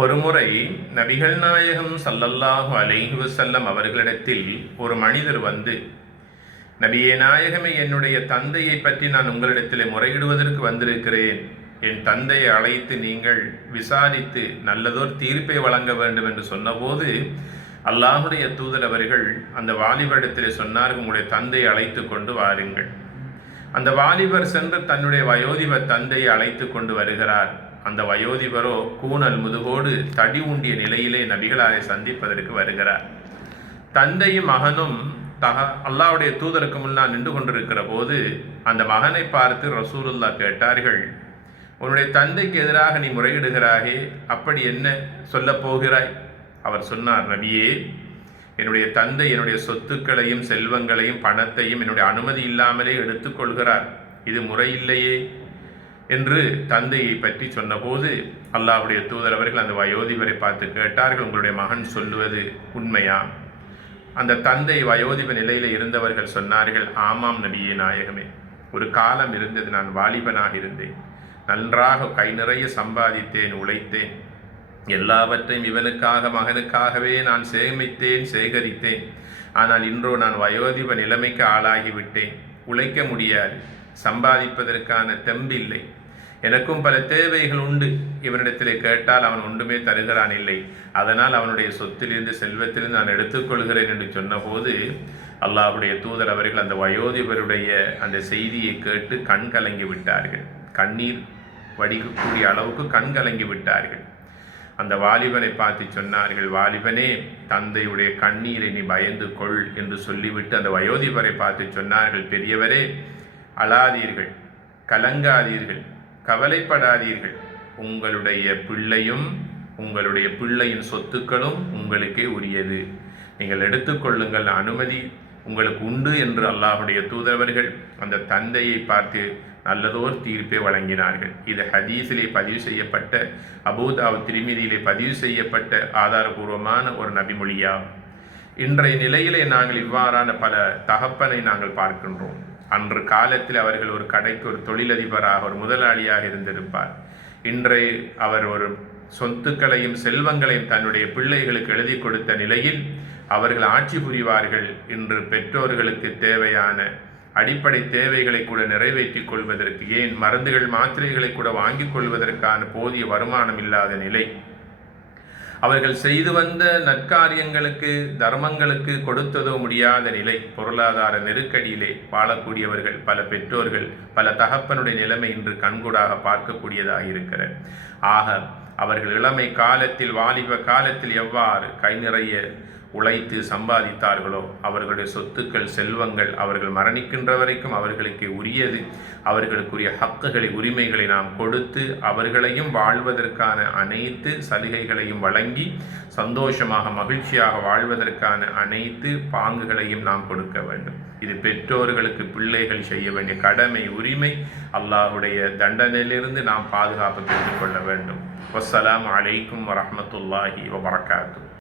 ஒருமுறை நபிகள் நாயகம் சல்லல்லாஹு அலைஹி வசல்லம் அவர்களிடத்தில் ஒரு மனிதர் வந்து நபியே நாயகமே என்னுடைய தந்தையை பற்றி நான் உங்களிடத்தில் முறையிடுவதற்கு வந்திருக்கிறேன். என் தந்தையை அழைத்து நீங்கள் விசாரித்து நல்லதோர் தீர்ப்பை வழங்க வேண்டும் என்று சொன்னபோது அல்லாஹுடைய தூதர் அவர்கள் அந்த வாலிபரிடத்தில் சொன்னார்கள் உங்களுடைய தந்தையை அழைத்து கொண்டு வாருங்கள். அந்த வாலிபர் சென்று தன்னுடைய வயோதிப தந்தையை அழைத்து கொண்டு வருகிறார். அந்த வயோதிபரோ கூணல் முதுகோடு தடி ஊண்டிய நிலையிலே நபிகளாரை சந்திப்பதற்கு வருகிறார். தந்தையும் மகனும் தக அல்லாவுடைய தூதருக்கு முன்னால் நின்று கொண்டிருக்கிற போது அந்த மகனை பார்த்து ரசூலுல்லா கேட்டார்கள் உன்னுடைய தந்தைக்கு எதிராக நீ முறையிடுகிறாயே அப்படி என்ன சொல்லப் போகிறாய்? அவர் சொன்னார் நபியே என்னுடைய தந்தை என்னுடைய சொத்துக்களையும் செல்வங்களையும் பணத்தையும் என்னுடைய அனுமதி இல்லாமலே எடுத்துக்கொள்கிறார் இது முறையில்லையே. என்று தந்தையை பற்றி சொன்னபோது அல்லாவுடைய தூதர் அவர்கள் அந்த வயோதிபரை பார்த்து கேட்டார்கள் உங்களுடைய மகன் சொல்லுவது உண்மையா? அந்த தந்தை வயோதிப நிலையில் இருந்தவர்கள் சொன்னார்கள் ஆமாம் நபியே நாயகமே ஒரு காலம் இருந்தது நான் வாலிபனாக இருந்தேன். நன்றாக கை நிறைய சம்பாதித்தேன் உழைத்தேன். எல்லாவற்றையும் இவனுக்காக மகனுக்காகவே நான் சேமித்தேன் சேகரித்தேன். ஆனால் இன்றோ நான் வயோதிப நிலைமைக்கு ஆளாகிவிட்டேன் உழைக்க முடியாது. சம்பாதிப்பதற்கான தெம்பில்லை. எனக்கும் பல தேவைகள் உண்டு. இவனிடத்தில் கேட்டால் அவன் ஒன்றுமே தருகிறான் இல்லை. அதனால் அவனுடைய சொத்திலிருந்து செல்வத்திலிருந்து நான் எடுத்துக்கொள்கிறேன் என்று சொன்னபோது அல்லாஹுடைய தூதர் அவர்கள் அந்த வயோதிபருடைய அந்த செய்தியை கேட்டு கண் கலங்கி விட்டார்கள். கண்ணீர் வடிக்கக்கூடிய அளவுக்கு கண் கலங்கி விட்டார்கள். அந்த வாலிபனை பார்த்து சொன்னார்கள் வாலிபனே தந்தையுடைய கண்ணீரை நீ பயந்து கொள் என்று சொல்லிவிட்டு அந்த வயோதிபரை பார்த்து சொன்னார்கள் பெரியவரே அழாதீர்கள் கலங்காதீர்கள் கவலைப்படாதீர்கள். உங்களுடைய பிள்ளையும் உங்களுடைய பிள்ளையின் சொத்துக்களும் உங்களுக்கே உரியது. நீங்கள் எடுத்துக்கொள்ளுங்கள் அனுமதி உங்களுக்கு உண்டு என்று அல்லாஹுடைய தூதரவர்கள் அந்த தந்தையை பார்த்து நல்லதோர் தீர்ப்பை வழங்கினார்கள். இது ஹதீஸிலே பதிவு செய்யப்பட்ட அபூதாவ் திருமதியிலே பதிவு செய்யப்பட்ட ஆதாரபூர்வமான ஒரு நபிமொழியாகும். இன்றைய நிலையிலே நாங்கள் இவ்வாறான பல தகப்பனை நாங்கள் பார்க்கின்றோம். அன்று காலத்தில் அவர்கள் ஒரு கடைக்கு ஒரு தொழிலதிபராக ஒரு முதலாளியாக இருந்திருப்பார். இன்றை அவர் ஒரு சொத்துக்களையும் செல்வங்களையும் தன்னுடைய பிள்ளைகளுக்கு எழுதி கொடுத்த நிலையில் அவர்கள் ஆட்சி புரிவார்கள். இன்று பெற்றோர்களுக்கு தேவையான அடிப்படை தேவைகளை கூட நிறைவேற்றிக் கொள்வதற்கு ஏன் மருந்துகள் மாத்திரைகளை கூட வாங்கிக் கொள்வதற்கான போதிய வருமானம் இல்லாத நிலை. அவர்கள் செய்து வந்த நற்காரியங்களுக்கு தர்மங்களுக்கு கொடுத்ததோ முடியாத நிலை. பொருளாதார நெருக்கடியிலே வாழக்கூடியவர்கள் பல பெற்றோர்கள் பல தகப்பனுடைய நிலைமை இன்று கண்கூடாக பார்க்கக்கூடியதாக இருக்கிறது. ஆக அவர்கள் இளமை காலத்தில் வாலிப காலத்தில் எவ்வாறு கை நிறைய உழைத்து சம்பாதித்தார்களோ அவர்களுடைய சொத்துக்கள் செல்வங்கள் அவர்கள் மரணிக்கின்ற வரைக்கும் அவர்களுக்கு உரியது. அவர்களுக்குரிய ஹக்குகளை உரிமைகளை நாம் கொடுத்து அவர்களையும் வாழ்வதற்கான அனைத்து சலுகைகளையும் வழங்கி சந்தோஷமாக மகிழ்ச்சியாக வாழ்வதற்கான அனைத்து பாங்குகளையும் நாம் கொடுக்க வேண்டும். இது பெற்றோர்களுக்கு பிள்ளைகள் செய்ய வேண்டிய கடமை உரிமை. அல்லாஹுடைய தண்டனையிலிருந்து நாம் பாதுகாப்பு பெற்றுக்கொள்ள வேண்டும். வஸ்ஸலாம் அலைக்கும் வரமத்துல்லாஹி வபரகாத்து